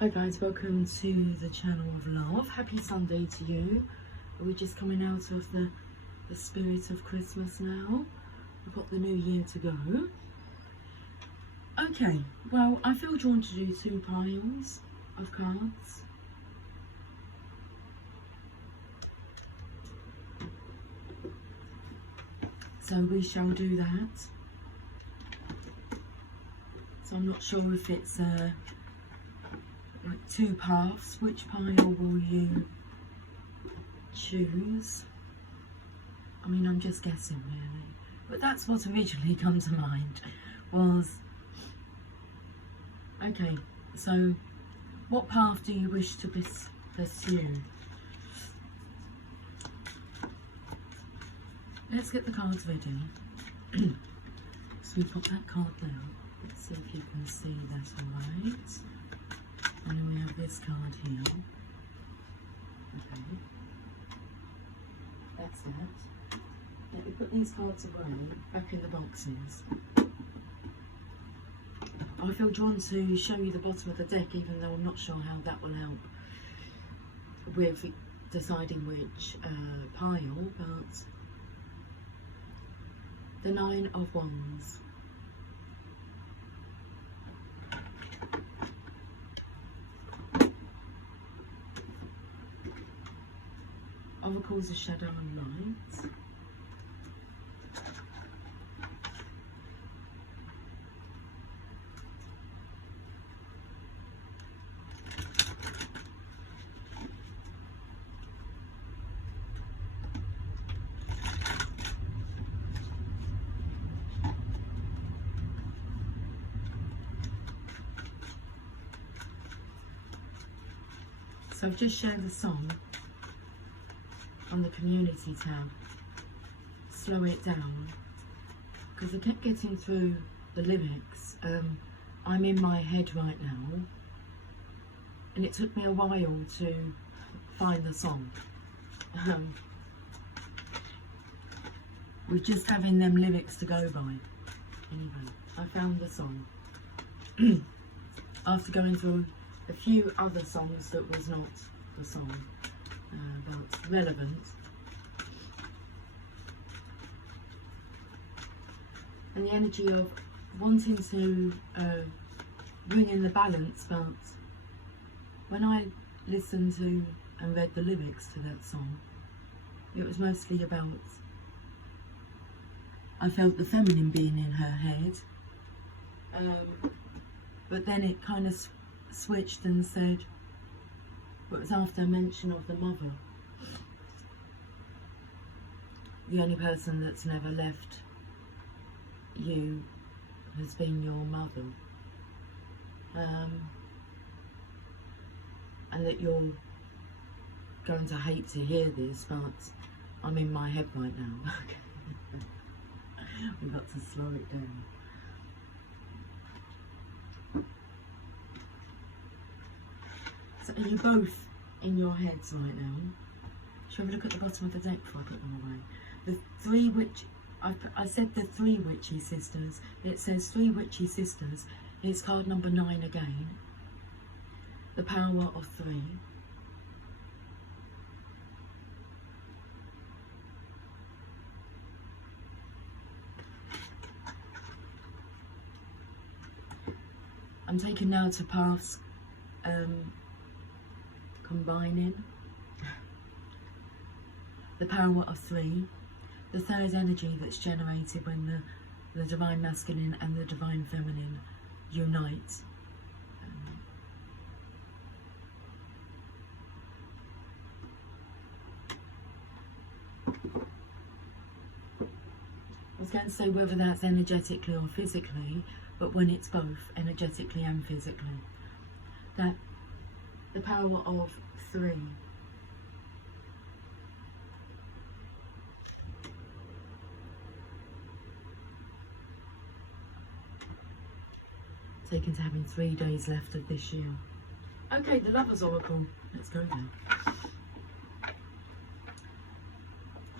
Hi guys, welcome to the channel of love. Happy Sunday to you. We're just coming out of the spirit of Christmas now. We've got the new year to go. Okay, well, I feel drawn to do two piles of cards. So we shall do that. So I'm not sure if it's like two paths. Which pile will you choose? I mean, I'm just guessing really, but that's what originally come to mind was, okay, so what path do you wish to pursue? Let's get the cards ready. So we've got that card there. Let's see if you can see that all right. And then we have this card here. Okay. That's that. Let me put these cards away, back in the boxes. I feel drawn to show you the bottom of the deck, even though I'm not sure how that will help with deciding which pile, but the Nine of Wands. Oracles of Shadow and Light. So I've just shared the song on the community tab. Slow it down, because I kept getting through the lyrics. I'm in my head right now, and it took me a while to find the song. We're just having them lyrics to go by. Anyway, I found the song after going through a few other songs that was not the song, but relevant. And the energy of wanting to bring in the balance, but when I listened to and read the lyrics to that song, it was mostly about, I felt the feminine being in her head, but then it kind of switched and said, but it was after a mention of the mother, the only person that's never left you has been your mother, and that you're going to hate to hear this, but I'm in my head right now. We've got to slow it down. So are you both in your heads right now? Shall we look at the bottom of the deck before I put them away? The three witch, I said the three witchy sisters. It says three witchy sisters. It's card number 9 again. The power of 3. I'm taking now to paths combining. The power of 3. The third energy that's generated when the divine masculine and the divine feminine unite. I was going to say whether that's energetically or physically, but when it's both, energetically and physically. That the power of 3. Taken to having 3 days left of this year. Okay, the Lover's Oracle. Let's go then.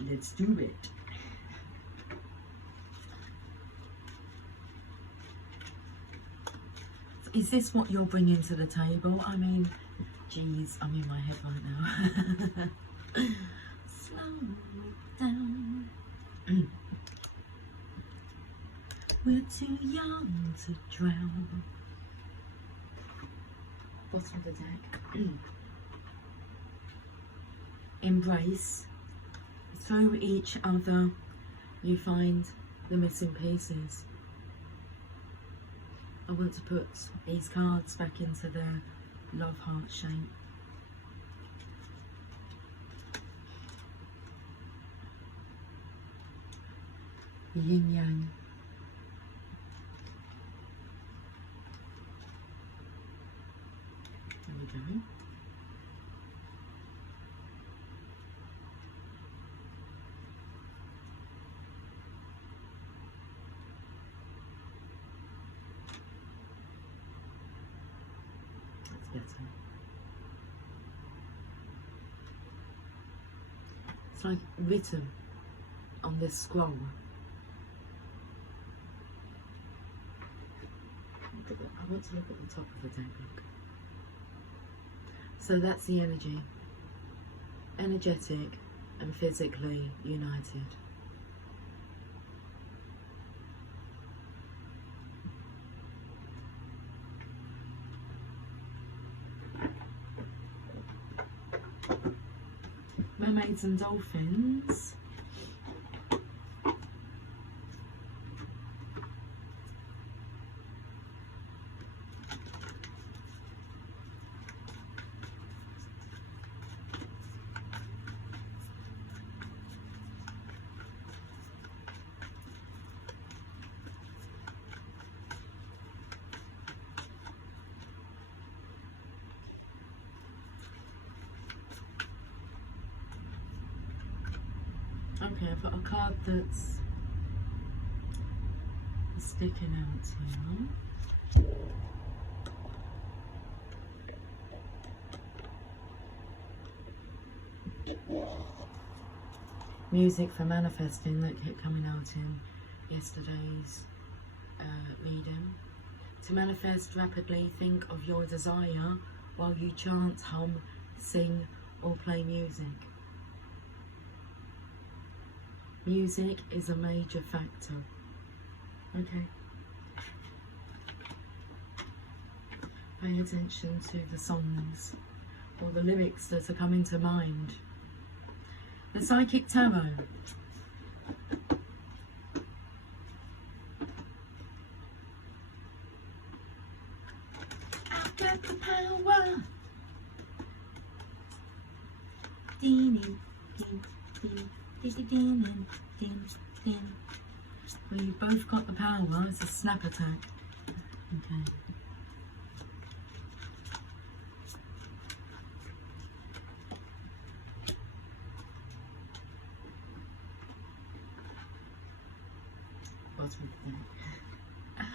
Let's do it. Is this what you're bringing to the table? I mean, geez, I'm in my head right now. Slow down. We're too young to drown. Bottom of the deck. Embrace. Through each other, you find the missing pieces. I want to put these cards back into their love heart shape. Yin yang. There we go. That's better. It's like written on this scroll. I want to look at the top of the deck, look. So that's the energy. Energetic and physically united. Mermaids and dolphins. Okay, I've got a card that's sticking out here. Music for manifesting that kept coming out in yesterday's reading. To manifest rapidly, think of your desire while you chant, hum, sing, or play music. Music is a major factor. Okay. Pay attention to the songs or the lyrics that are coming to mind. The Psychic Tarot. I've got the power. Ding, ding, ding, ding. Well, you've both got the power. It's a snap attack. Okay. Bottom of the deck.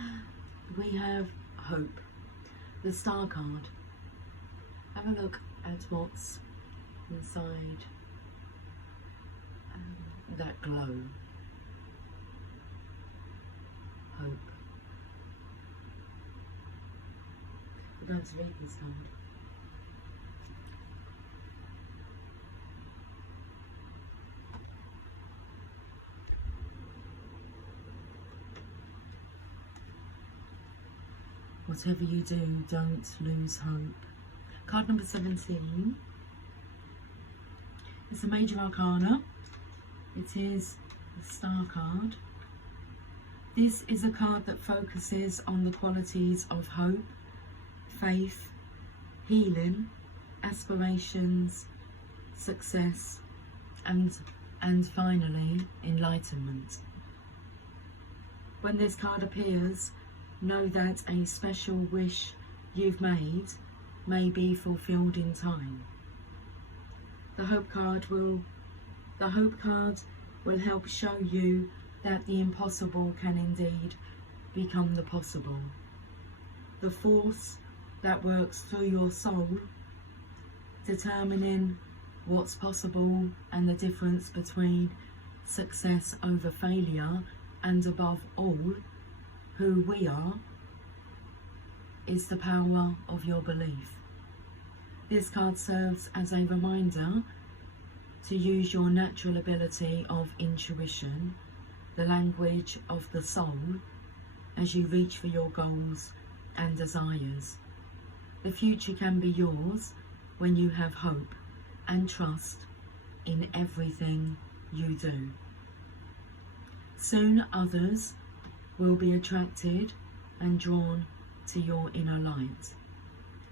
We have hope. The Star card. Have a look at what's inside that glow. Hope. We're going to read this card. Whatever you do, don't lose hope. Card number 17. It's a major arcana. It is the Star card. This is a card that focuses on the qualities of hope, faith, healing, aspirations, success, and finally, enlightenment. When this card appears, know that a special wish you've made may be fulfilled in time. The Hope card will help show you that the impossible can indeed become the possible. The force that works through your soul, determining what's possible and the difference between success over failure, and above all, who we are, is the power of your belief. This card serves as a reminder to use your natural ability of intuition, the language of the soul, as you reach for your goals and desires. The future can be yours when you have hope and trust in everything you do. Soon others will be attracted and drawn to your inner light.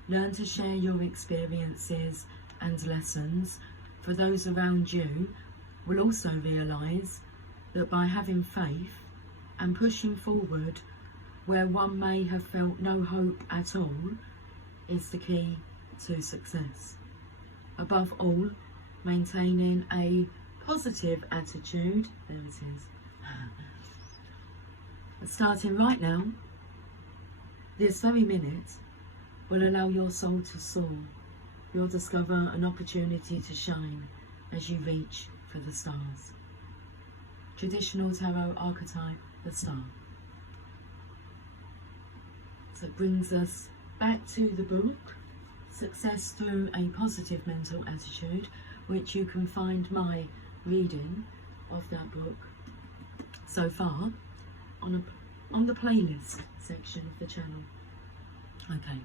Learn to share your experiences and lessons, for those around you will also realise that by having faith and pushing forward where one may have felt no hope at all is the key to success. Above all, maintaining a positive attitude, there it is, starting right now, this very minute will allow your soul to soar. You'll discover an opportunity to shine as you reach for the stars. Traditional tarot archetype, the star. So it brings us back to the book, Success Through a Positive Mental Attitude, which you can find my reading of that book so far on the playlist section of the channel. Okay.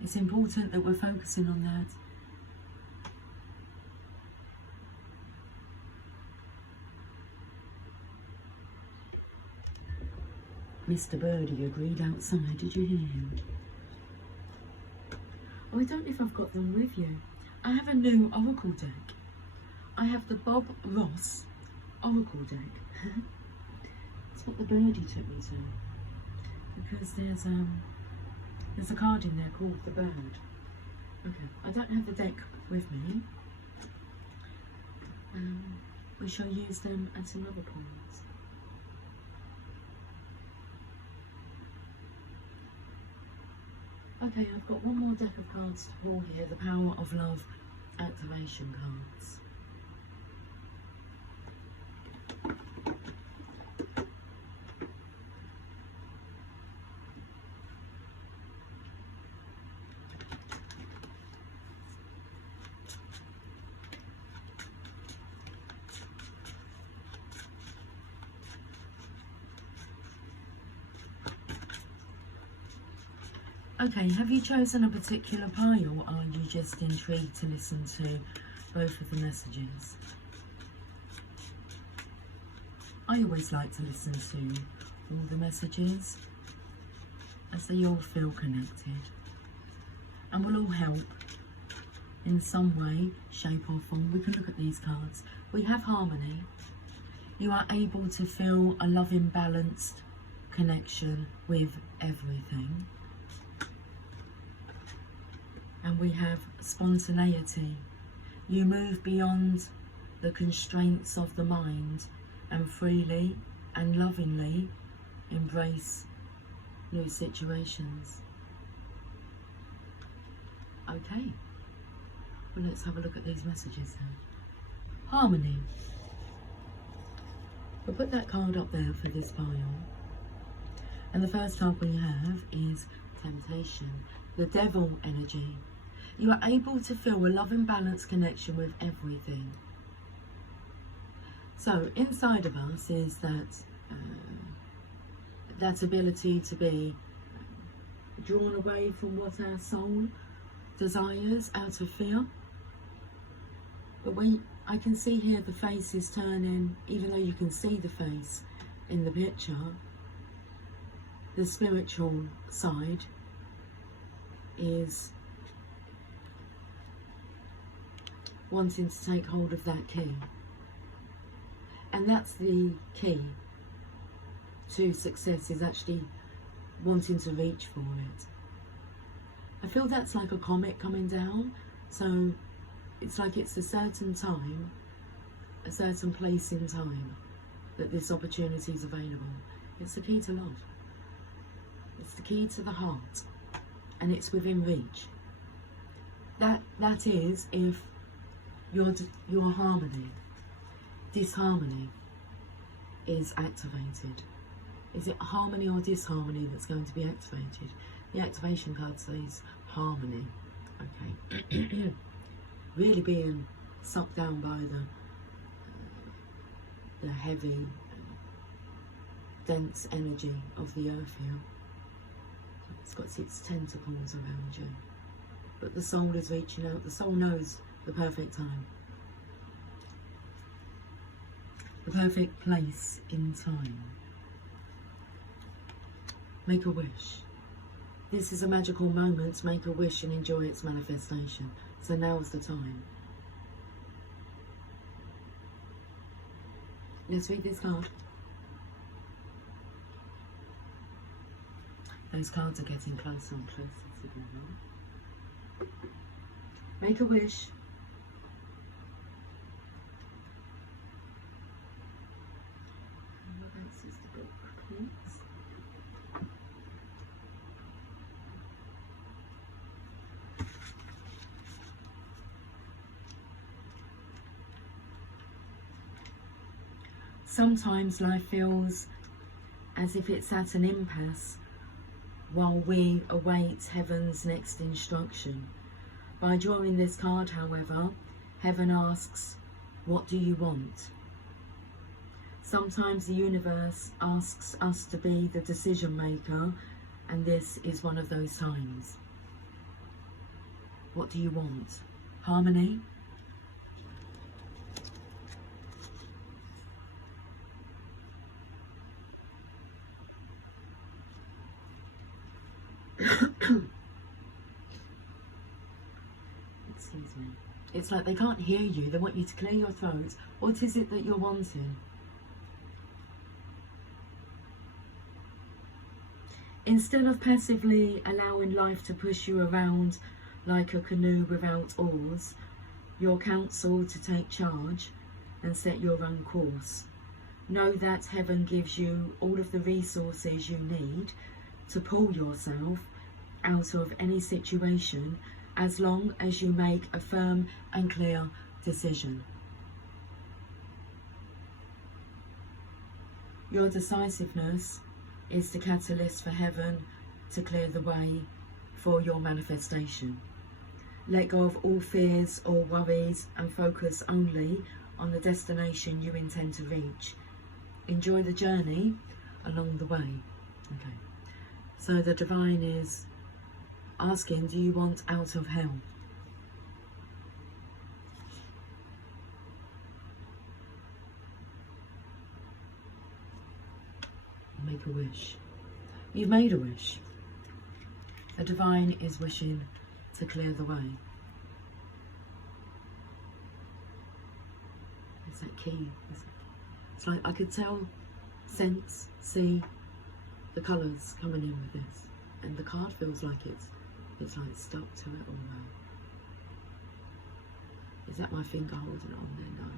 It's important that we're focusing on that. Mr. Birdie agreed outside. Did you hear him? Oh, I don't know if I've got them with you. I have a new Oracle deck. I have the Bob Ross Oracle deck. That's what the birdie took me to. Because there's a card in there called the Bird. Okay, I don't have the deck with me. We shall use them at another point. Okay, I've got one more deck of cards to pull here, the Power of Love activation cards. Okay, have you chosen a particular pile, or are you just intrigued to listen to both of the messages? I always like to listen to all the messages as they all feel connected and will all help in some way, shape or form. We can look at these cards. We have harmony. You are able to feel a loving, balanced connection with everything. And we have spontaneity. You move beyond the constraints of the mind and freely and lovingly embrace new situations. Okay, well, let's have a look at these messages then. Harmony. We'll put that card up there for this pile. And the first card we have is Temptation, the Devil energy. You are able to feel a loving, balanced connection with everything. So inside of us is that ability to be drawn away from what our soul desires out of fear. But I can see here the face is turning, even though you can see the face in the picture, the spiritual side is wanting to take hold of that key. And that's the key to success, is actually wanting to reach for it. I feel that's like a comet coming down, so it's like it's a certain time, a certain place in time that this opportunity is available. It's the key to love. It's the key to the heart, and it's within reach. That is if your harmony, disharmony is activated. Is it harmony or disharmony that's going to be activated? The activation card says harmony. Okay. Really being sucked down by the heavy, dense energy of the earth here. It's got its tentacles around you. But the soul is reaching out. The soul knows the perfect time. The perfect place in time. Make a wish. This is a magical moment. Make a wish and enjoy its manifestation. So now's the time. Let's read this card. Those cards are getting closer and closer together. Make a wish. What else is the book, please? Sometimes life feels as if it's at an impasse while we await heaven's next instruction. By drawing this card, however, heaven asks, what do you want? Sometimes the universe asks us to be the decision maker, and this is one of those times. What do you want? Harmony? Excuse me. It's like they can't hear you. They want you to clear your throat. What is it that you're wanting? Instead of passively allowing life to push you around like a canoe without oars, you're counseled to take charge and set your own course. Know that heaven gives you all of the resources you need to pull yourself out of any situation, as long as you make a firm and clear decision. Your decisiveness is the catalyst for heaven to clear the way for your manifestation. Let go of all fears or worries and focus only on the destination you intend to reach. Enjoy the journey along the way. Okay. So the divine is asking, do you want out of hell? Make a wish. You've made a wish. The divine is wishing to clear the way. It's that key. It's like I could tell, sense, see the colours coming in with this, and the card feels like it's like stuck to it all now. Is that my finger holding on there? No.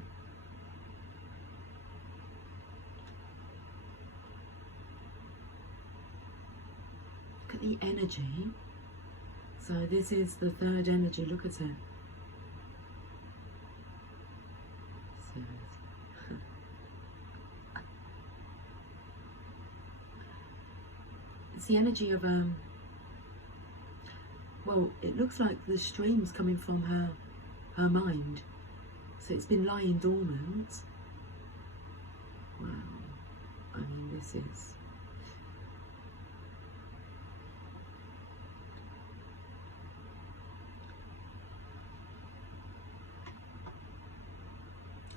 Look at the energy. So this is the third energy. Look at it. It's the energy of well, it looks like the stream's coming from her mind. So it's been lying dormant. Wow. I mean, this is...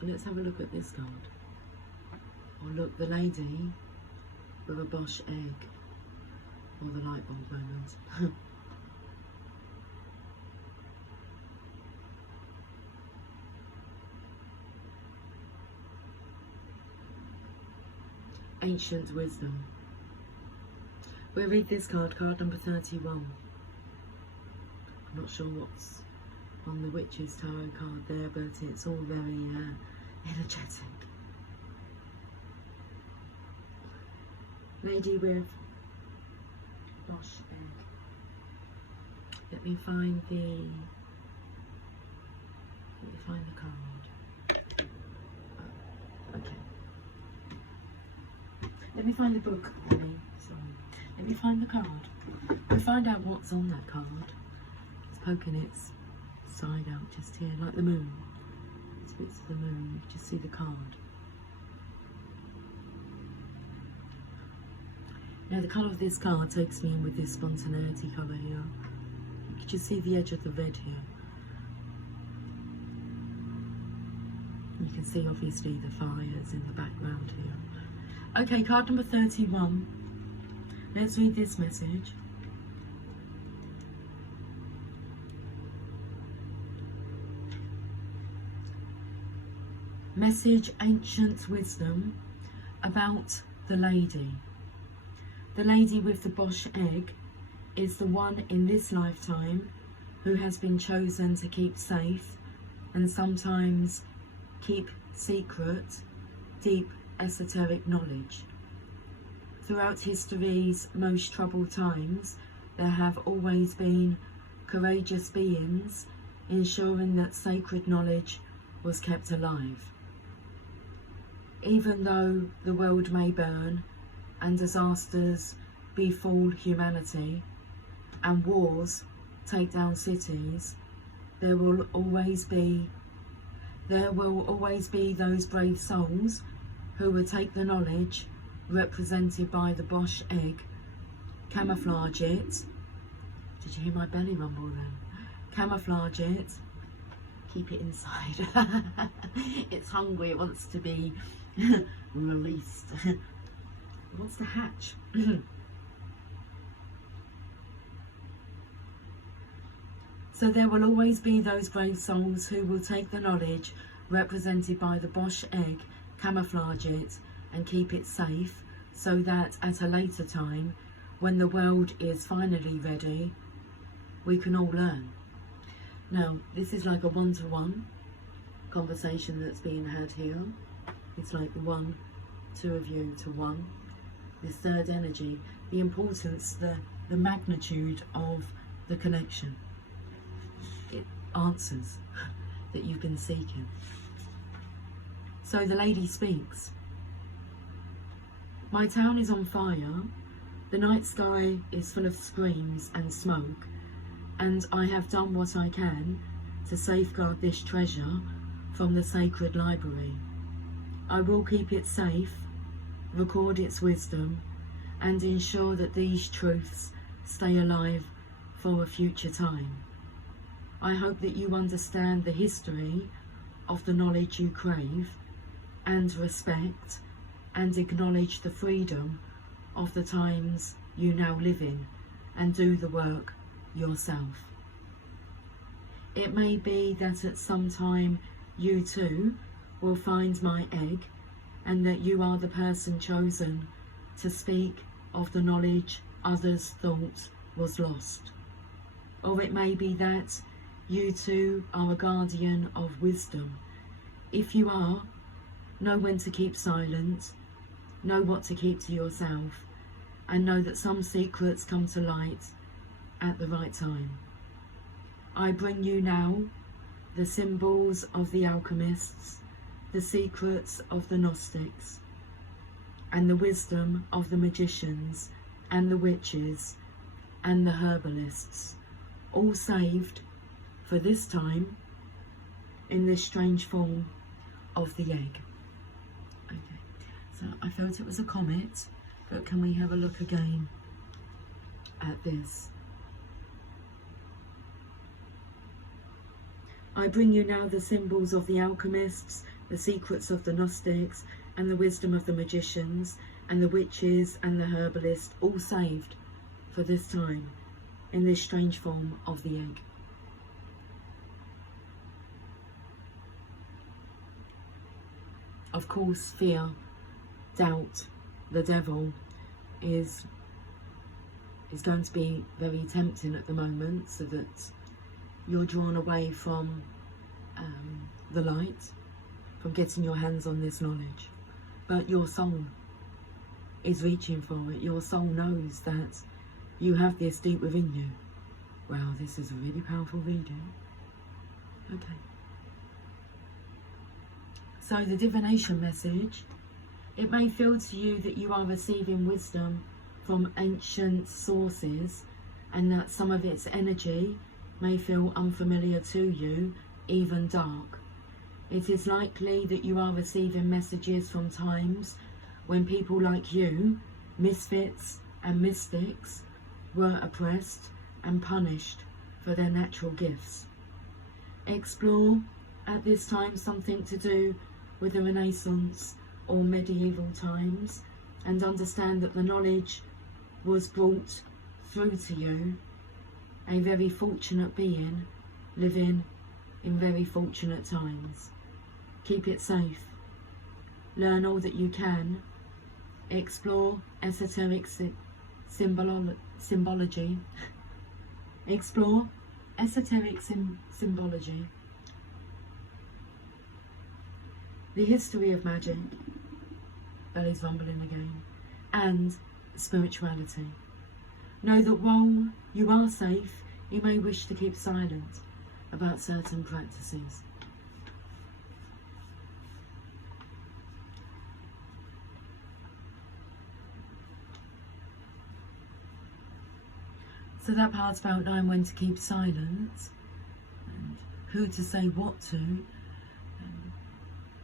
Let's have a look at this card. Oh look, the lady with a Bosch egg. Or the light bulb moment. Ancient wisdom. We'll read this card, card number 31. I'm not sure what's on the Witch's Tarot card there, but it's all very energetic. Lady with Bosch egg. Let me find the card. Okay. Let me find the book. Sorry. Let me find the card. We find out what's on that card. It's poking its side out just here, like the moon. It's bits of the moon. You can just see the card. Now the colour of this card takes me in with this spontaneity colour here. You can just see the edge of the red here. You can see obviously the fires in the background here. Okay, card number 31. Let's read this message. Message, ancient wisdom about the lady. The lady with the Bosch egg is the one in this lifetime who has been chosen to keep safe and sometimes keep secret, deep esoteric knowledge. Throughout history's most troubled times, there have always been courageous beings ensuring that sacred knowledge was kept alive. Even though the world may burn and disasters befall humanity and wars take down cities, there will always be those brave souls who will take the knowledge represented by the Bosch egg, camouflage it. Did you hear my belly rumble then? Camouflage it, keep it inside. It's hungry, it wants to be released. It wants to hatch. So there will always be those brave souls who will take the knowledge represented by the Bosch egg, camouflage it and keep it safe, so that at a later time, when the world is finally ready, we can all learn. Now, this is like a one-to-one conversation that's being had here. It's like the two of you to one. This third energy, the importance, the magnitude of the connection. It answers that you've been seeking. So the lady speaks. My town is on fire. The night sky is full of screams and smoke, and I have done what I can to safeguard this treasure from the sacred library. I will keep it safe, record its wisdom, and ensure that these truths stay alive for a future time. I hope that you understand the history of the knowledge you crave and respect and acknowledge the freedom of the times you now live in and do the work yourself. It may be that at some time you too will find my egg and that you are the person chosen to speak of the knowledge others thought was lost. Or it may be that you too are a guardian of wisdom. If you are, know when to keep silent, know what to keep to yourself, and know that some secrets come to light at the right time. I bring you now the symbols of the alchemists, the secrets of the Gnostics, and the wisdom of the magicians and the witches and the herbalists, all saved for this time in this strange form of the egg. Okay, so I felt it was a comet, but can we have a look again at this? I bring you now the symbols of the alchemists, the secrets of the Gnostics, and the wisdom of the magicians, and the witches and the herbalists, all saved for this time in this strange form of the egg. Of course, fear, doubt, the devil is going to be very tempting at the moment, so that you're drawn away from the light, from getting your hands on this knowledge. But your soul is reaching for it. Your soul knows that you have this deep within you. Wow, this is a really powerful reading. Okay. So the divination message, it may feel to you that you are receiving wisdom from ancient sources and that some of its energy may feel unfamiliar to you, even dark. It is likely that you are receiving messages from times when people like you, misfits and mystics, were oppressed and punished for their natural gifts. Explore at this time something to do with the Renaissance or medieval times, and understand that the knowledge was brought through to you, a very fortunate being living in very fortunate times. Keep it safe. Learn all that you can. Explore esoteric symbology. Explore esoteric symbology. The history of magic, belly's rumbling again, and spirituality. Know that while you are safe, you may wish to keep silent about certain practices. So that part's about knowing when to keep silent and who to say what to.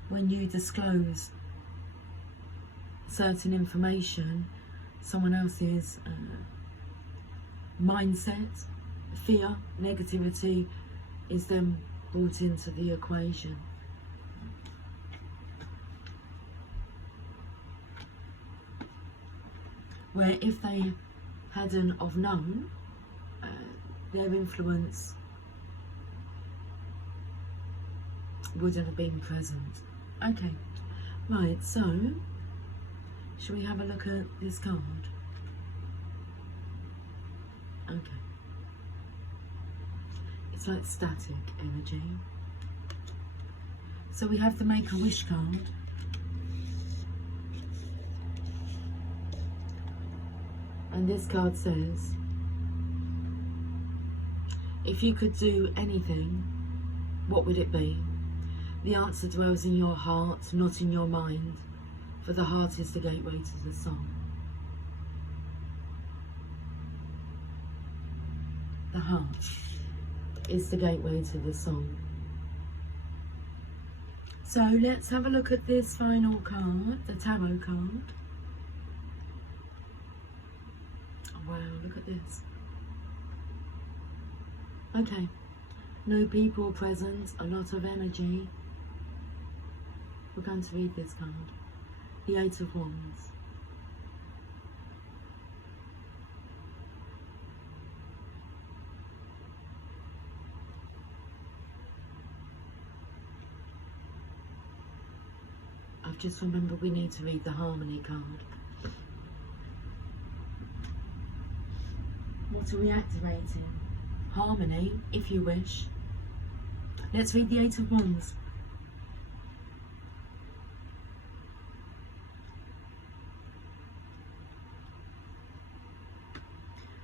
When you disclose certain information, someone else's mindset, fear, negativity is then brought into the equation. Where if they hadn't have known, their influence wouldn't have been present. Okay, right, so shall we have a look at this card? Okay. It's like static energy. So we have the Make-A-Wish card. And this card says, if you could do anything, what would it be? The answer dwells in your heart, not in your mind, for the heart is the gateway to the soul. The heart is the gateway to the soul. So let's have a look at this final card, the tarot card. Oh, wow, look at this. Okay, no people present, a lot of energy. We're going to read this card. The Eight of Wands. I've just remembered we need to read the Harmony card. What are we activating? Harmony, if you wish. Let's read the Eight of Wands.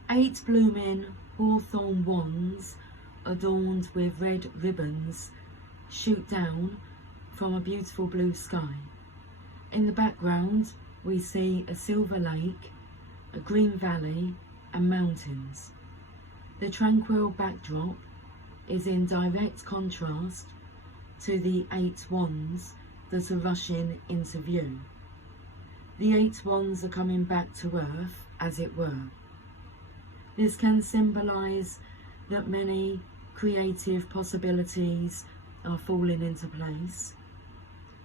Eight blooming hawthorn wands adorned with red ribbons shoot down from a beautiful blue sky. In the background we see a silver lake, a green valley and mountains. The tranquil backdrop is in direct contrast to the eight wands that are rushing into view. The eight wands are coming back to earth, as it were. This can symbolise that many creative possibilities are falling into place.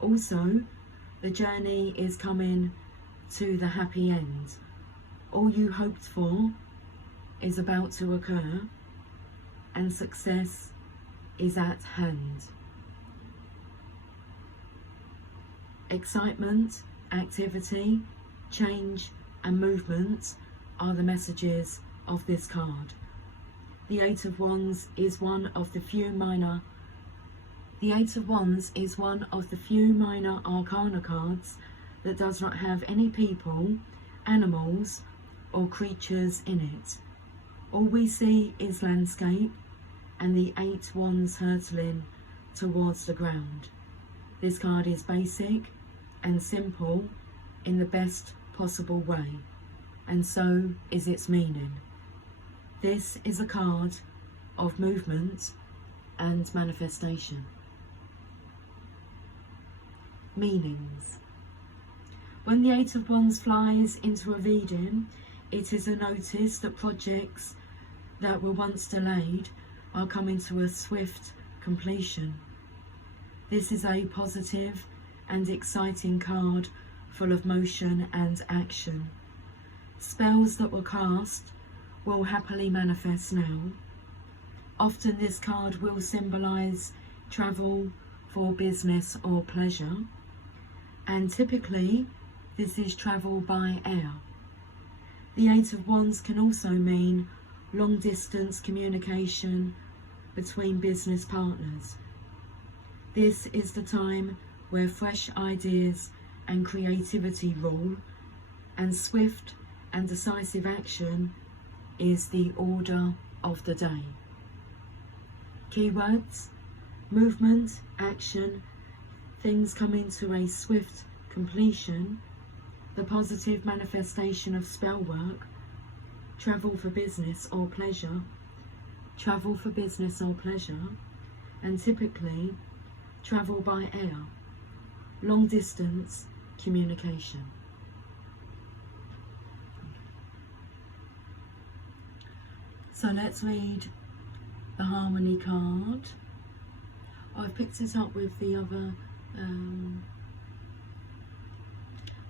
Also, the journey is coming to the happy end. All you hoped for is about to occur, and success is at hand. Excitement, activity, change and movement are the messages of this card. The Eight of Wands is one of the few minor arcana cards that does not have any people, animals or creatures in it. All we see is landscape and the eight wands hurtling towards the ground. This card is basic and simple in the best possible way, and so is its meaning. This is a card of movement and manifestation. Meanings. When the Eight of Wands flies into a reading, it is a notice that projects that were once delayed are coming to a swift completion. This is a positive and exciting card full of motion and action. Spells that were cast will happily manifest now. Often this card will symbolise travel for business or pleasure, and typically this is travel by air. The Eight of Wands can also mean long distance communication between business partners. This is the time where fresh ideas and creativity rule, and swift and decisive action is the order of the day. Keywords: movement, action, things coming to a swift completion, the positive manifestation of spell work, travel for business or pleasure, travel for business or pleasure, and typically travel by air, long distance communication. So let's read the Harmony card. I've picked it up with the other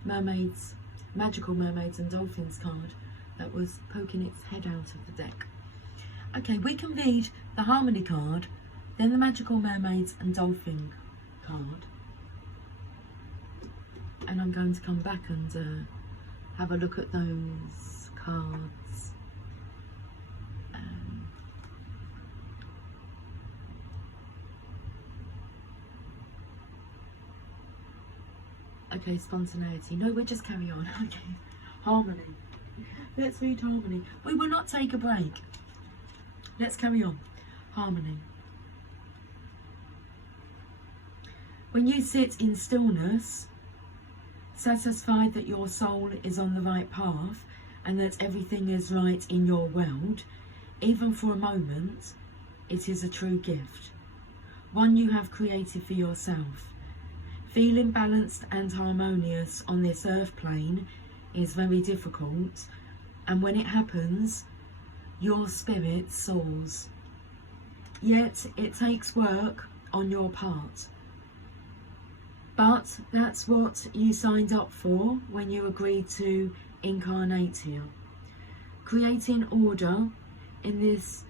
mermaids, magical mermaids and dolphins card that was poking its head out of the deck. Okay, we can read the Harmony card, then the magical mermaids and dolphin card, and I'm going to come back and have a look at those cards. Okay, spontaneity. No, we'll just carry on. Okay, Harmony. Let's read Harmony. We will not take a break. Let's carry on. Harmony. When you sit in stillness, satisfied that your soul is on the right path and that everything is right in your world, even for a moment, it is a true gift, one you have created for yourself. Feeling balanced and harmonious on this earth plane is very difficult, and when it happens, your spirit soars. Yet it takes work on your part. But that's what you signed up for when you agreed to incarnate here. Creating order in this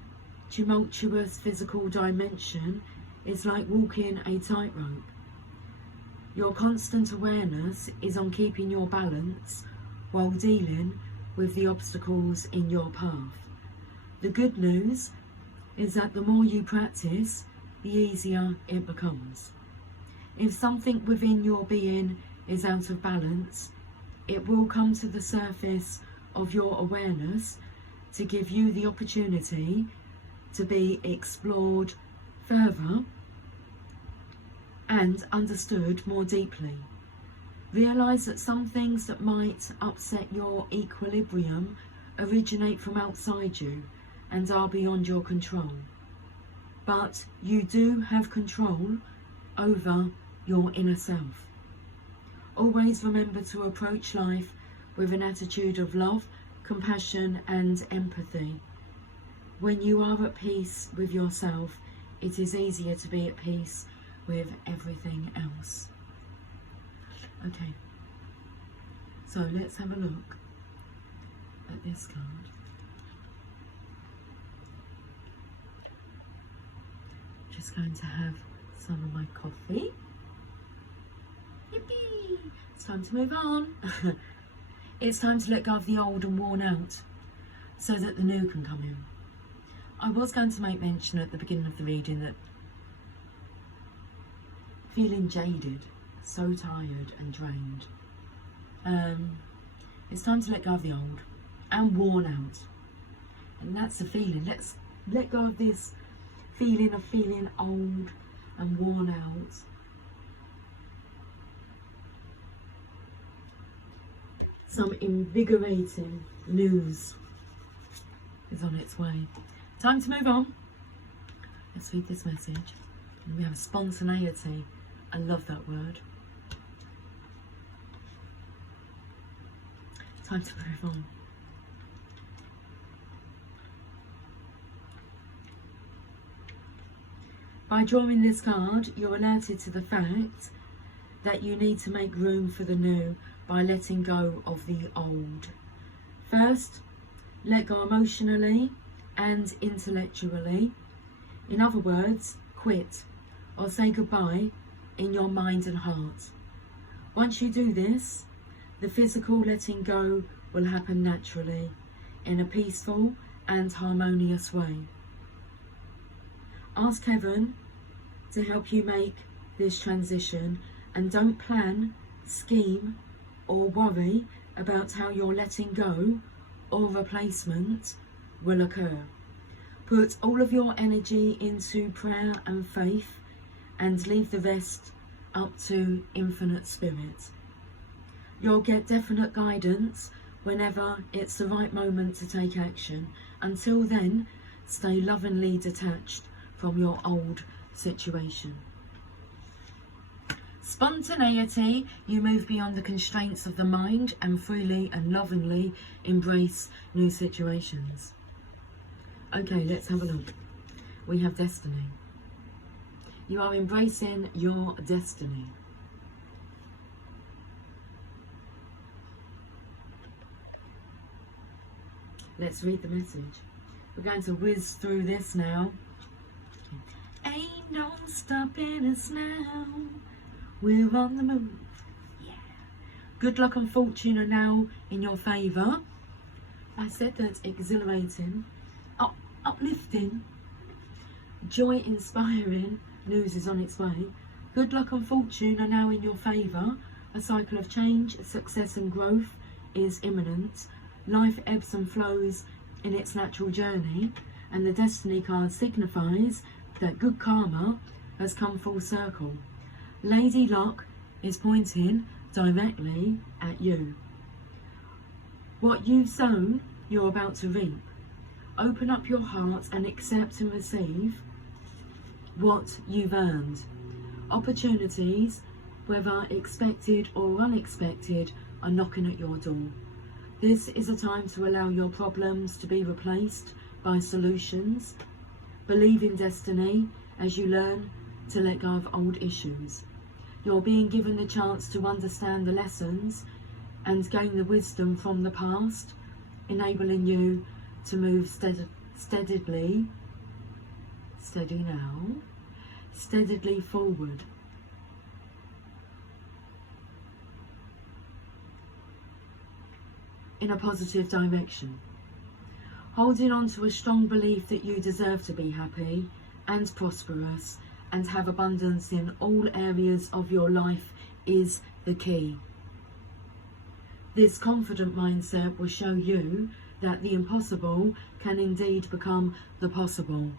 tumultuous physical dimension is like walking a tightrope. Your constant awareness is on keeping your balance while dealing with the obstacles in your path. The good news is that the more you practice, the easier it becomes. If something within your being is out of balance, it will come to the surface of your awareness to give you the opportunity to be explored further and understood more deeply. Realise that some things that might upset your equilibrium originate from outside you and are beyond your control. But you do have control over your inner self. Always remember to approach life with an attitude of love, compassion and empathy. When you are at peace with yourself, it is easier to be at peace with everything else. Okay, so let's have a look at this card. Just going to have some of my coffee. Yippee! It's time to move on. It's time to let go of the old and worn out so that the new can come in. I was going to make mention at the beginning of the reading that feeling jaded, so tired and drained. It's time to let go of the old and worn out. And that's the feeling. Let's let go of this feeling of feeling old and worn out. Some invigorating news. is on its way. Time to move on. Let's read this message. And we have spontaneity. I love that word. Time to move on. By drawing this card, you're alerted to the fact that you need to make room for the new by letting go of the old. First, let go emotionally and intellectually. In other words, quit or say goodbye in your mind and heart. Once you do this, the physical letting go will happen naturally, in a peaceful and harmonious way. Ask Heaven to help you make this transition, and don't plan, scheme or worry about how your letting go or replacement will occur. Put all of your energy into prayer and faith and leave the rest up to Infinite Spirit. You'll get definite guidance whenever it's the right moment to take action. Until then, stay lovingly detached from your old situation. Spontaneity, you move beyond the constraints of the mind and freely and lovingly embrace new situations. Okay, let's have a look. We have destiny. You are embracing your destiny. Let's read the message. We're going to whiz through this now. Ain't no stopping us now. We're on the move. Yeah. Good luck and fortune are now in your favour. I said that exhilarating, uplifting, joy-inspiring news is on its way. Good luck and fortune are now in your favour. A cycle of change, success and growth is imminent. Life ebbs and flows in its natural journey, and the Destiny card signifies that good karma has come full circle. Lady Luck is pointing directly at you. What you've sown, you're about to reap. Open up your heart and accept and receive what you've earned. Opportunities, whether expected or unexpected, are knocking at your door. This is a time to allow your problems to be replaced by solutions. Believe in destiny as you learn to let go of old issues. You're being given the chance to understand the lessons and gain the wisdom from the past, enabling you to move steadily forward. In a positive direction. Holding on to a strong belief that you deserve to be happy and prosperous and have abundance in all areas of your life is the key. This confident mindset will show you that the impossible can indeed become the possible.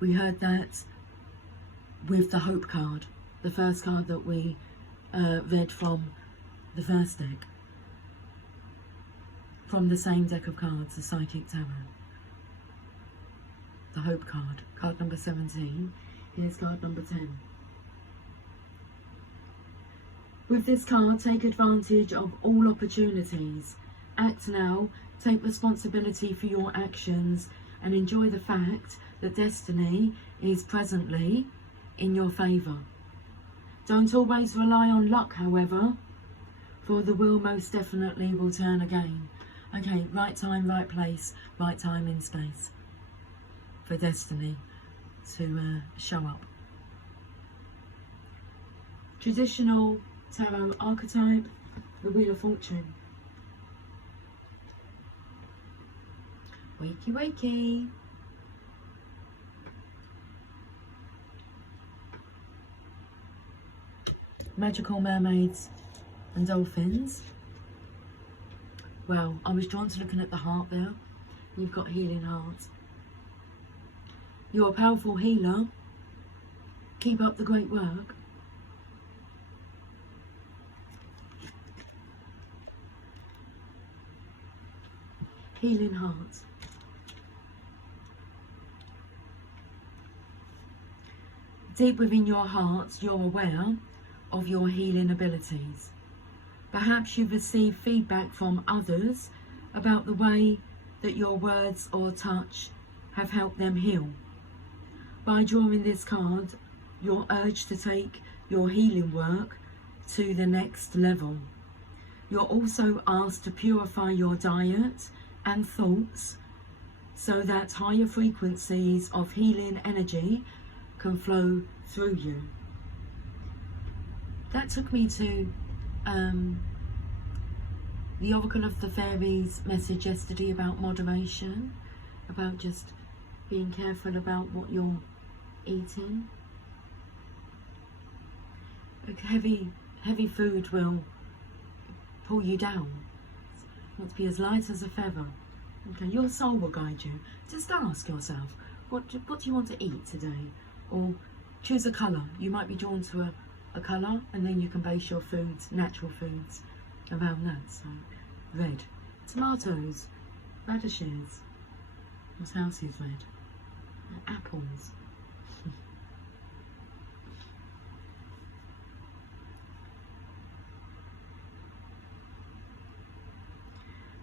We heard that with the Hope card, the first card that we read from the first deck. From the same deck of cards, the Psychic Tarot. The Hope card, card number 17. Here's card number 10. With this card, take advantage of all opportunities. Act now, take responsibility for your actions, and enjoy the fact that destiny is presently in your favour. Don't always rely on luck, however, for the wheel most definitely will turn again. Okay, right time, right place, right time in space for destiny to show up. Traditional tarot archetype, the Wheel of Fortune. Wakey, wakey. Magical mermaids and dolphins. Well, I was drawn to looking at the heart there. You've got healing heart. You're a powerful healer. Keep up the great work. Healing heart. Deep within your heart, you're aware of your healing abilities. Perhaps you've received feedback from others about the way that your words or touch have helped them heal. By drawing this card, you're urged to take your healing work to the next level. You're also asked to purify your diet and thoughts so that higher frequencies of healing energy can flow through you. That took me to the Oracle of the Fairies message yesterday about moderation, about just being careful about what you're eating. Like heavy food will pull you down. You want to be as light as a feather. Okay, your soul will guide you. Just ask yourself, what do you want to eat today? Or choose a colour. You might be drawn to a colour, and then you can base your foods, natural foods, around that. So, red. Tomatoes, radishes. Whose house is red? Apples.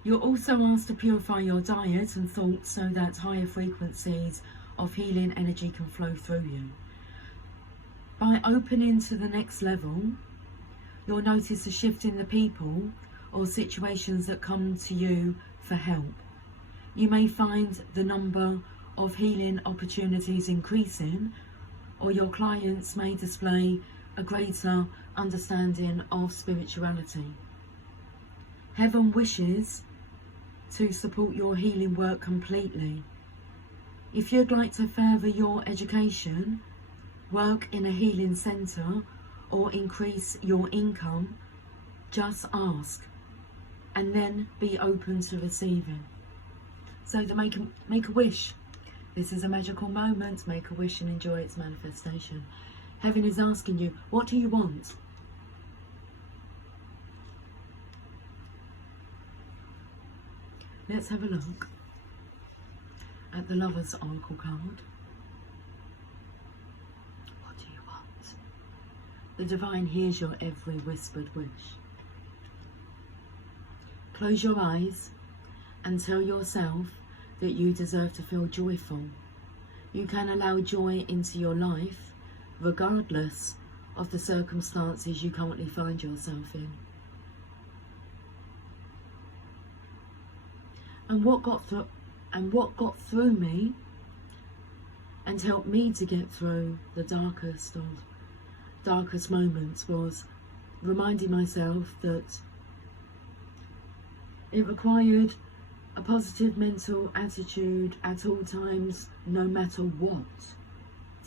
You're also asked to purify your diet and thoughts so that higher frequencies of healing energy can flow through you. By opening to the next level, you'll notice a shift in the people or situations that come to you for help. You may find the number of healing opportunities increasing, or your clients may display a greater understanding of spirituality. Heaven wishes to support your healing work completely. If you'd like to further your education, work in a healing centre, or increase your income, just ask and then be open to receiving. So to make a wish. This is a magical moment. Make a wish and enjoy its manifestation. Heaven is asking you, what do you want? Let's have a look at the Lover's Oracle card. What do you want? The Divine hears your every whispered wish. Close your eyes and tell yourself that you deserve to feel joyful. You can allow joy into your life regardless of the circumstances you currently find yourself in. And what got through me and helped me to get through the darkest moments was reminding myself that it required a positive mental attitude at all times, no matter what,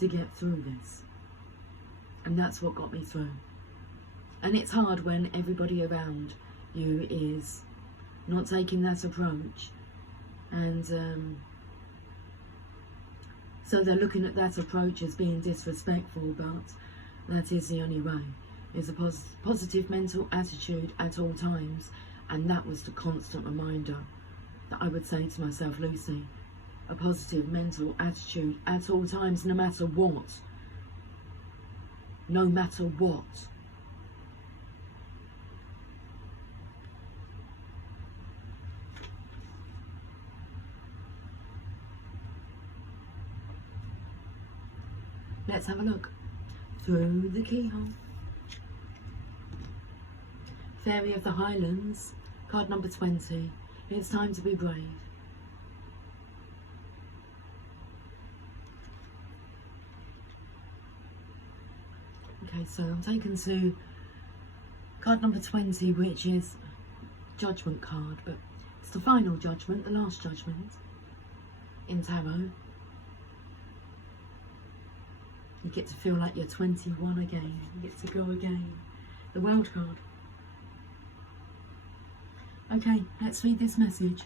to get through this. And that's what got me through. And it's hard when everybody around you is not taking that approach, and so they're looking at that approach as being disrespectful, but that is the only way. Is a positive mental attitude at all times, and that was the constant reminder that I would say to myself, Lucy, a positive mental attitude at all times, no matter what. No matter what. Let's have a look through the keyhole. Fairy of the Highlands, card number 20. It's time to be brave. Okay, so I'm taken to card number 20, which is Judgment card, but it's the final judgment, the last judgment in tarot. You get to feel like you're 21 again. You get to go again. The World card. Okay, let's read this message.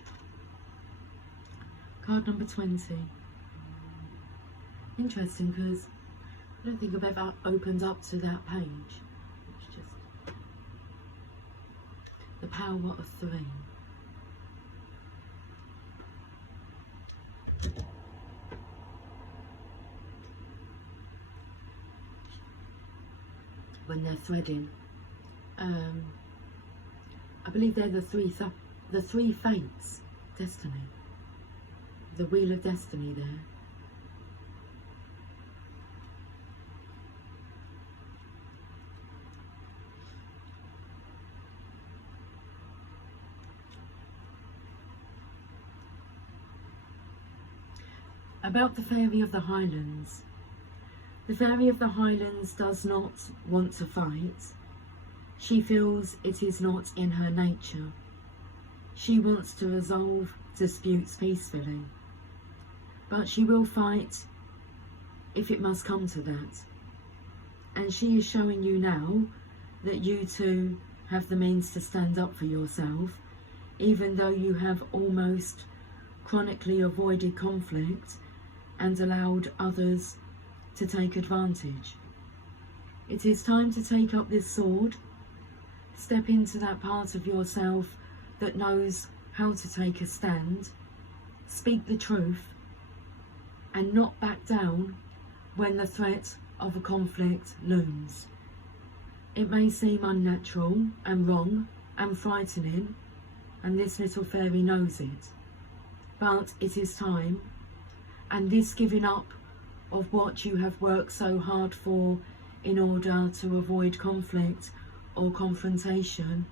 Card number 20. Interesting, because I don't think I've ever opened up to that page. It's just the Power of 3. when they're threading. I believe they're the three fates, destiny, the wheel of destiny there. About the Fairy of the Highlands. The Fairy of the Highlands does not want to fight. She feels it is not in her nature. She wants to resolve disputes peacefully. But she will fight if it must come to that. And she is showing you now that you too have the means to stand up for yourself, even though you have almost chronically avoided conflict and allowed others to take advantage. It is time to take up this sword, step into that part of yourself that knows how to take a stand, speak the truth, and not back down when the threat of a conflict looms. It may seem unnatural and wrong and frightening, and this little fairy knows it, but it is time, and this giving up of what you have worked so hard for in order to avoid conflict or confrontation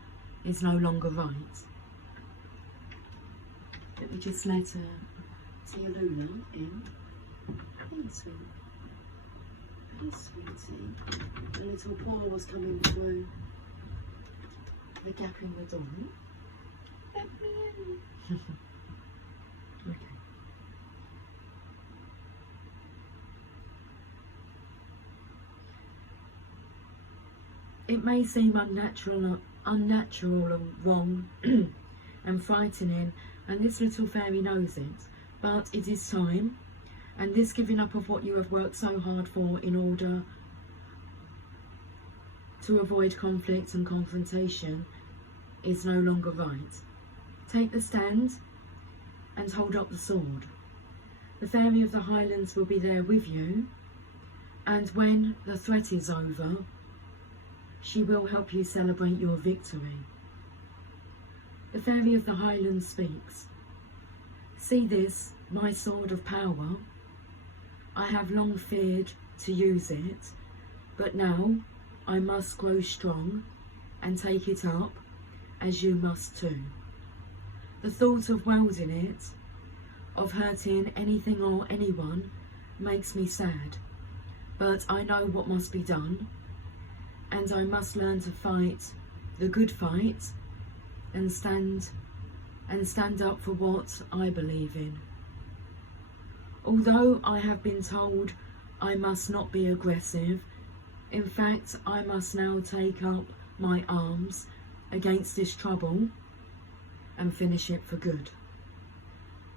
is no longer right. Let me just let Tia Luna in. Hey, sweet. Hey, sweetie. The little paw was coming through the gap in the door. Let me in. Okay. It may seem unnatural and wrong and frightening, and this little fairy knows it, but it is time, and this giving up of what you have worked so hard for in order to avoid conflict and confrontation is no longer right. Take the stand and hold up the sword. The Fairy of the Highlands will be there with you, and when the threat is over, she will help you celebrate your victory. The Fairy of the Highlands speaks. See this, my sword of power. I have long feared to use it, but now I must grow strong and take it up, as you must too. The thought of wielding it, of hurting anything or anyone, makes me sad, but I know what must be done, and I must learn to fight the good fight and stand up for what I believe in. Although I have been told I must not be aggressive, in fact I must now take up my arms against this trouble and finish it for good.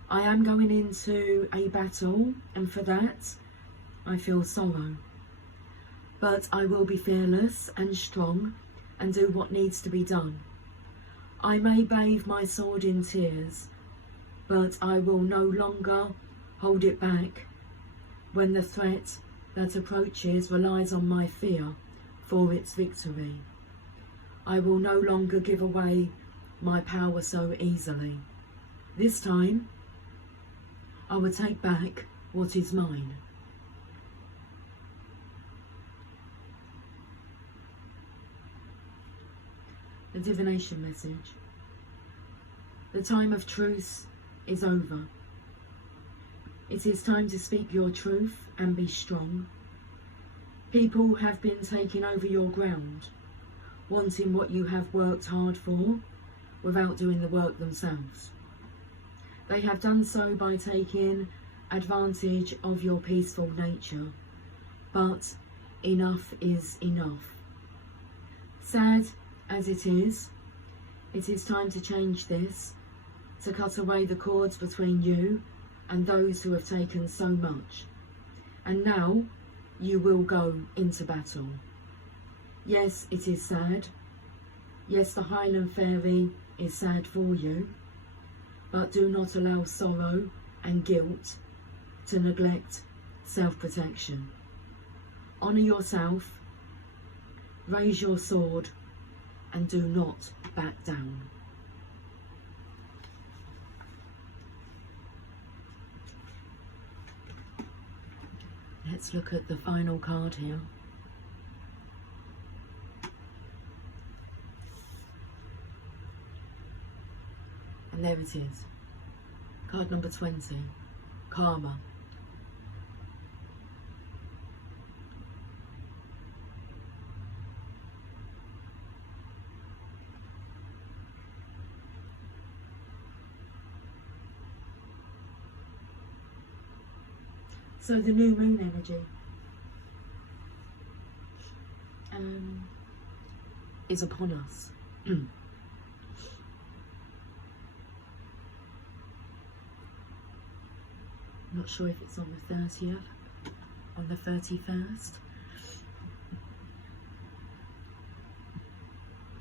I am going into a battle, and for that I feel sorrow. But I will be fearless and strong and do what needs to be done. I may bathe my sword in tears, but I will no longer hold it back when the threat that approaches relies on my fear for its victory. I will no longer give away my power so easily. This time, I will take back what is mine. The divination message. The time of truce is over. It is time to speak your truth and be strong. People have been taking over your ground, wanting what you have worked hard for without doing the work themselves. They have done so by taking advantage of your peaceful nature, but enough is enough. Sad as it is time to change this, to cut away the cords between you and those who have taken so much. And now you will go into battle. Yes, it is sad. Yes, the Highland Fairy is sad for you, but do not allow sorrow and guilt to neglect self-protection. Honour yourself, Raise your sword and do not back down. Let's look at the final card here. And there it is. Card number 20. Karma. So the new moon energy is upon us. Not sure if it's on the 30th, on the 31st.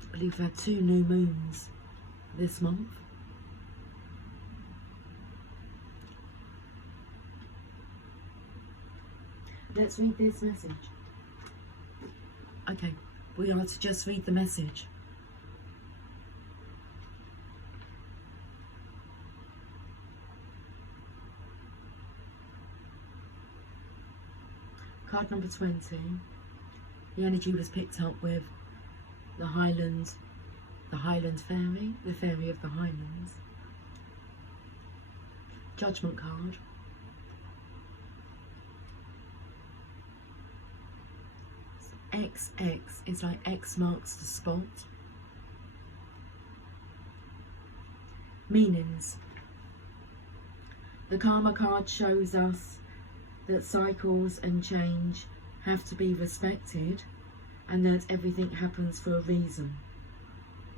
I believe we've had 2 new moons this month. Let's read this message. Okay, we are to just read the message. Card number 20. The energy was picked up with the Highland Fairy, the Fairy of the Highlands. Judgment card. XX is like X marks the spot. Meanings. The Karma card shows us that cycles and change have to be respected and that everything happens for a reason.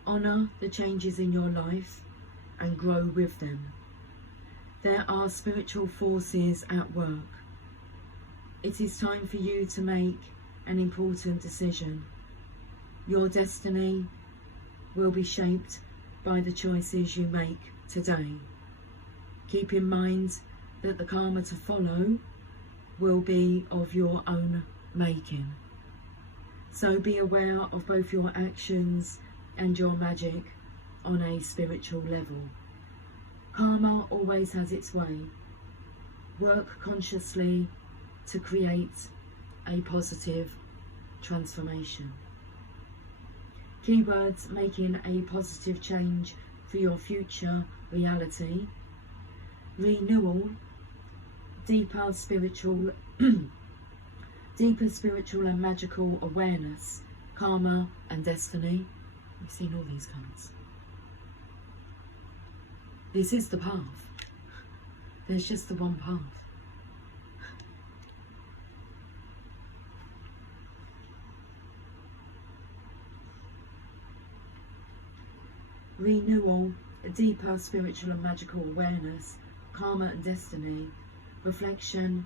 Honour the changes in your life and grow with them. There are spiritual forces at work. It is time for you to make an important decision. Your destiny will be shaped by the choices you make today. Keep in mind that the karma to follow will be of your own making. So be aware of both your actions and your magic on a spiritual level. Karma always has its way. Work consciously to create a positive transformation. Keywords making a positive change for your future reality. Renewal, deeper spiritual and magical awareness, karma and destiny. We've seen all these cards. This is the path. There's just the one path. Renewal, deeper spiritual and magical awareness, karma and destiny, reflection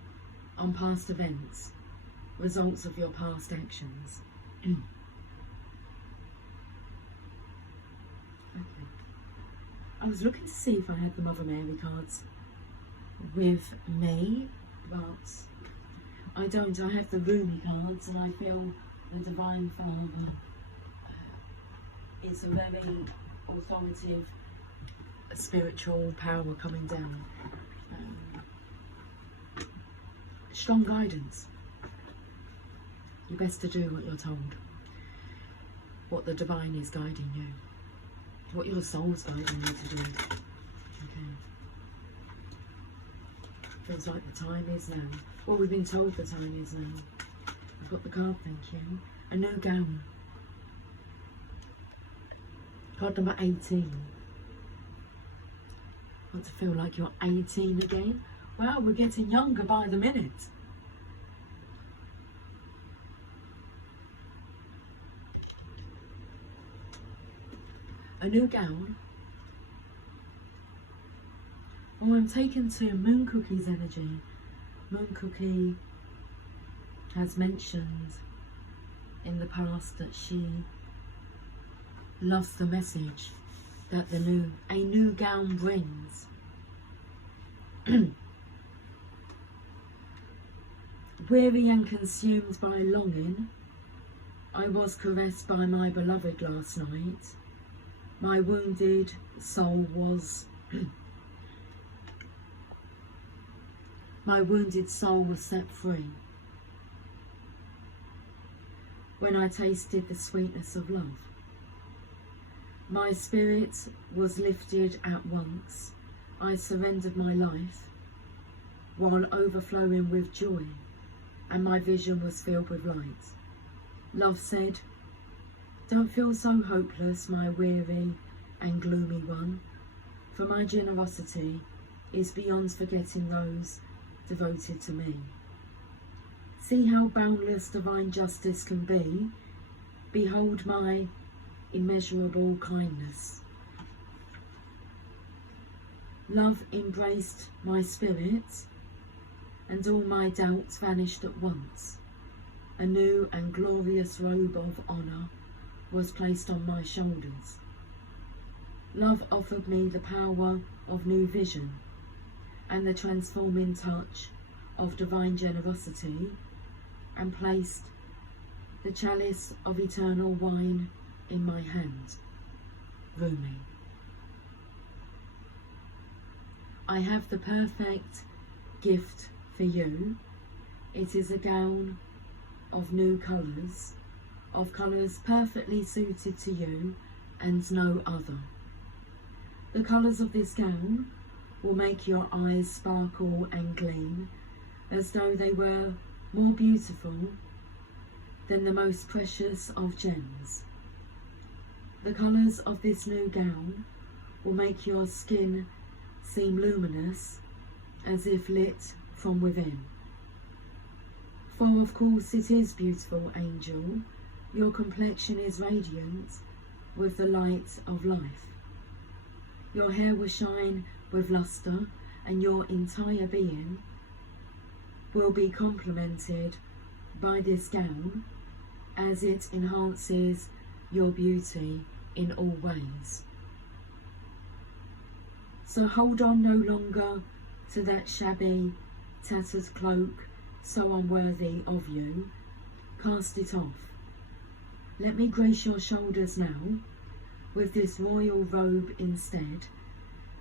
on past events, results of your past actions. Okay. I was looking to see if I had the Mother Mary cards with me, but I don't. I have the Rumi cards, and I feel the Divine Father is a very authoritative spiritual power coming down. Strong guidance. You're best to do what you're told, what the divine is guiding you, what your soul's guiding you to do. Okay. Feels like the time is now. Well, we've been told the time is now. I've got the card, thank you. A new gown. Card number 18. Want to feel like you're 18 again? Wow, we're getting younger by the minute. A new gown. Oh, I'm taken to Moon Cookie's energy. Moon Cookie has mentioned in the past that she loves the message that a new gown brings. Weary and consumed by longing, I was caressed by my beloved last night. My wounded soul was my wounded soul was set free when I tasted the sweetness of love. My spirit was lifted at once. I surrendered my life while overflowing with joy, and my vision was filled with light. Love said, "Don't feel so hopeless, my weary and gloomy one, for my generosity is beyond forgetting those devoted to me. See how boundless divine justice can be. Behold my immeasurable kindness." Love embraced my spirit, and all my doubts vanished at once. A new and glorious robe of honour was placed on my shoulders. Love offered me the power of new vision and the transforming touch of divine generosity, and placed the chalice of eternal wine in my hand. Rumi. I have the perfect gift for you. It is a gown of new colours, of colours perfectly suited to you and no other. The colours of this gown will make your eyes sparkle and gleam as though they were more beautiful than the most precious of gems. The colours of this new gown will make your skin seem luminous, as if lit from within. For of course it is beautiful, angel. Your complexion is radiant with the light of life. Your hair will shine with lustre, and your entire being will be complemented by this gown, as it enhances your beauty in all ways. So hold on no longer to that shabby, tattered cloak so unworthy of you. Cast it off. Let me grace your shoulders now with this royal robe instead,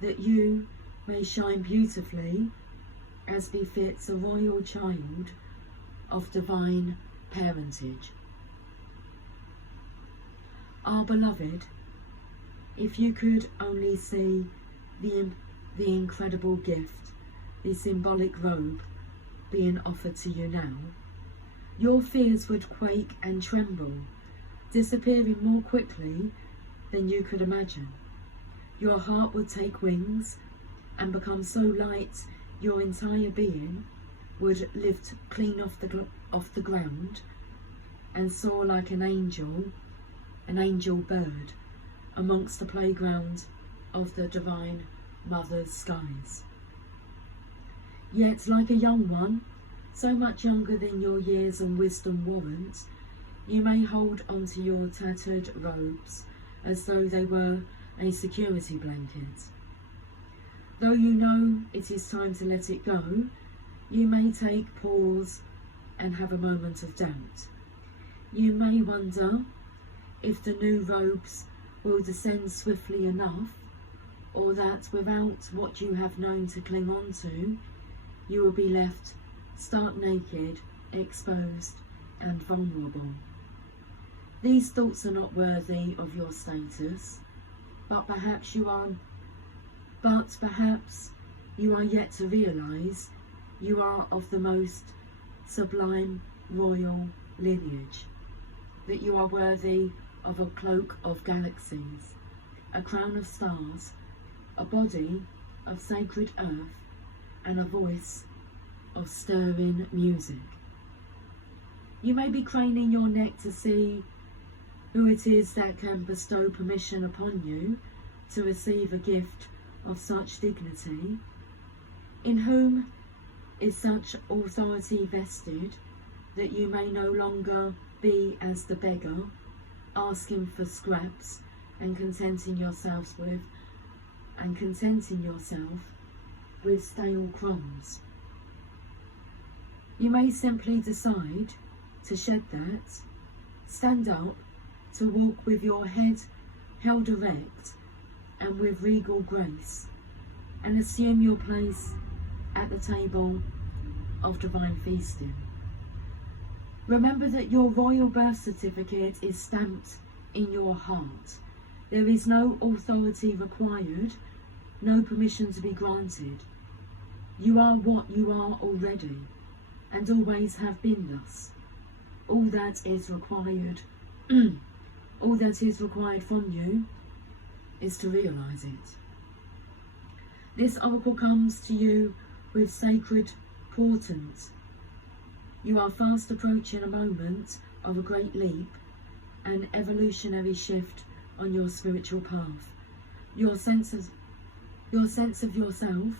that you may shine beautifully as befits a royal child of divine parentage. Our beloved, if you could only see the incredible gift, the symbolic robe being offered to you now, your fears would quake and tremble, disappearing more quickly than you could imagine. Your heart would take wings and become so light your entire being would lift clean off the ground and soar like an angel bird amongst the playground of the divine mother's skies. Yet like a young one, so much younger than your years and wisdom warrant, you may hold onto your tattered robes as though they were a security blanket. Though you know it is time to let it go, you may take pause and have a moment of doubt. You may wonder if the new robes will descend swiftly enough, or that without what you have known to cling on to, you will be left stark naked, exposed and vulnerable. These thoughts are not worthy of your status, but perhaps you are yet to realise you are of the most sublime royal lineage, that you are worthy of a cloak of galaxies, a crown of stars, a body of sacred earth, and a voice of stirring music. You may be craning your neck to see who it is that can bestow permission upon you to receive a gift of such dignity, in whom is such authority vested that you may no longer be as the beggar, asking for scraps and contenting yourself with stale crumbs. You may simply decide to shed that, Stand up to walk with your head held erect and with regal grace, and assume your place at the table of divine feasting. Remember that your royal birth certificate is stamped in your heart. There is no authority required, no permission to be granted. You are what you are already, and always have been thus. All that is required, all that is required from you is to realise it. This oracle comes to you with sacred portent. You are fast approaching a moment of a great leap, an evolutionary shift on your spiritual path. Your sense of yourself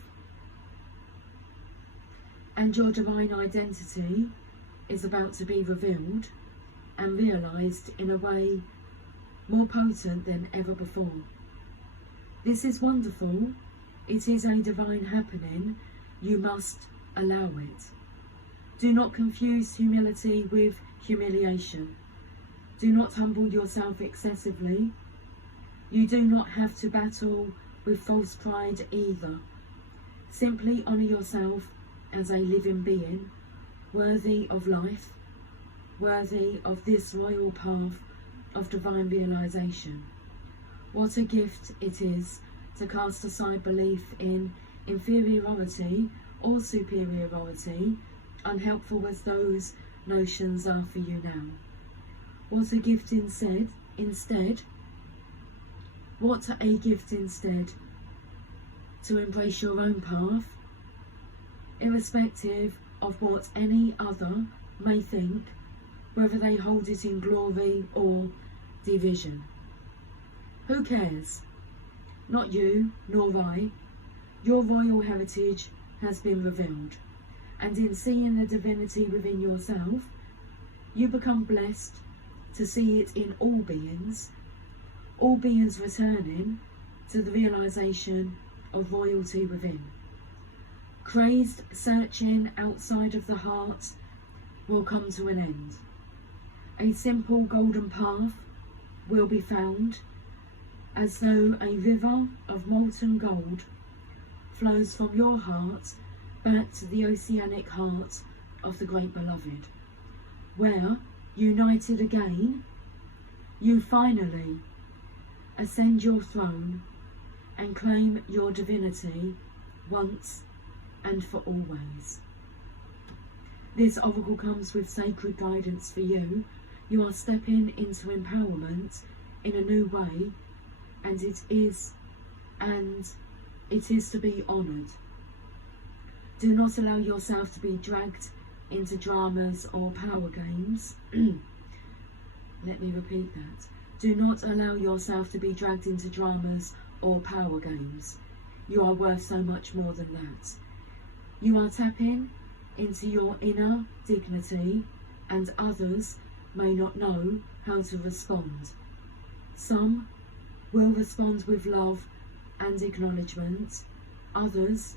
and your divine identity is about to be revealed and realised in a way more potent than ever before. This is wonderful. It is a divine happening. You must allow it. Do not confuse humility with humiliation. Do not humble yourself excessively. You do not have to battle with false pride either. Simply honour yourself as a living being, worthy of life, worthy of this royal path of divine realisation. What a gift it is to cast aside belief in inferiority or superiority, unhelpful as those notions are for you now. What a gift instead, to embrace your own path, irrespective of what any other may think, whether they hold it in glory or division. Who cares? Not you, nor I. Your royal heritage has been revealed, and in seeing the divinity within yourself, you become blessed to see it in all beings returning to the realisation of royalty within. Crazed searching outside of the heart will come to an end. A simple golden path will be found, as though a river of molten gold flows from your heart back to the oceanic heart of the great beloved, where, united again, you finally ascend your throne and claim your divinity once and for always. This oracle comes with sacred guidance for you. You are stepping into empowerment in a new way, and it is to be honoured. Do not allow yourself to be dragged into dramas or power games. Let me repeat that. Do not allow yourself to be dragged into dramas or power games. You are worth so much more than that. You are tapping into your inner dignity, and others may not know how to respond. Some will respond with love and acknowledgement, others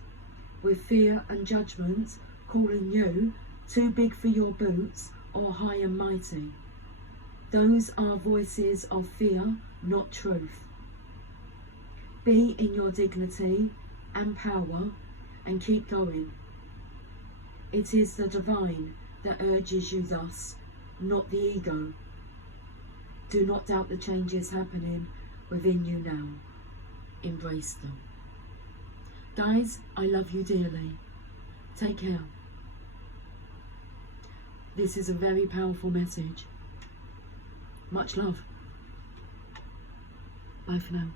with fear and judgment, calling you too big for your boots or high and mighty. Those are voices of fear, not truth. Be in your dignity and power and keep going. It is the divine that urges you thus, not the ego. Do not doubt the changes happening within you now. Embrace them. Guys, I love you dearly. Take care. This is a very powerful message. Much love. Bye for now.